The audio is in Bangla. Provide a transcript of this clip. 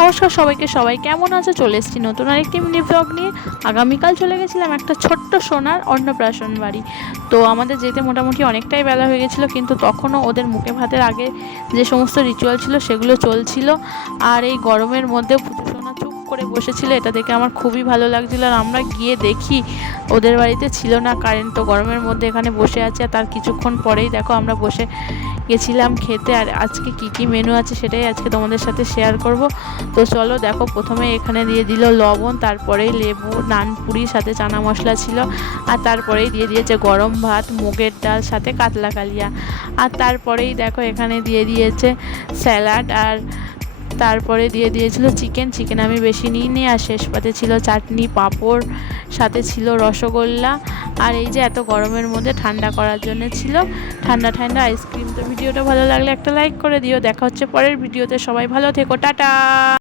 নমস্কার সবাইকে, সবাই কেমন আছে? চলে এসেছি নতুন আরেকটি মিনি ব্লগ নিয়ে। আগামীকাল চলে গেছিলাম একটা ছোট্ট সোনার অন্নপ্রাশন বাড়ি। তো আমাদের যেতে মোটামুটি অনেকটাই বেলা হয়ে গেছিল, কিন্তু তখনও ওদের মুখে ভাতের আগে যে সমস্ত রিচুয়াল ছিল সেগুলো চলছিল। আর এই গরমের মধ্যে সোনা চুপ করে বসেছিল, এটা দেখে আমার খুবই ভালো লাগছিল। আর আমরা গিয়ে দেখি, ওদের বাড়িতে ছিল না কারেন্ট তো গরমের মধ্যে এখানে বসে আছে। আর তার কিছুক্ষণ পরেই দেখো আমরা বসে গেছিলাম খেতে আর আজকে কি কি মেনু আছে সেটাই আজকে তোমাদের সাথে শেয়ার করব। তো চলো দেখো, প্রথমে এখানে দিয়ে দিল লবণ তারপরে লেবু নানপুরির সাথে চানা মশলা ছিল। আর তারপরেই দিয়ে দিয়েছে গরম ভাত, মুগের ডাল, সাথে কাতলা কালিয়া। আর তারপরেই দেখো এখানে দিয়ে দিয়েছে স্যালাড আর তারপরে দিয়ে দিয়েছিল চিকেন। চিকেন আমি বেশি নিইনি, আর শেষ পাতে ছিল চাটনি, পাঁপড়, সাথে ছিল রসগোল্লা। আর এই যে এত গরমের মধ্যে ঠান্ডা করার জন্য ছিল, ঠান্ডা ঠান্ডা আইসক্রিম তো ভিডিওটা ভালো লাগলে একটা লাইক করে দিও। দেখা হচ্ছে পরের ভিডিওতে। সবাই ভালো থেকো। টাটা!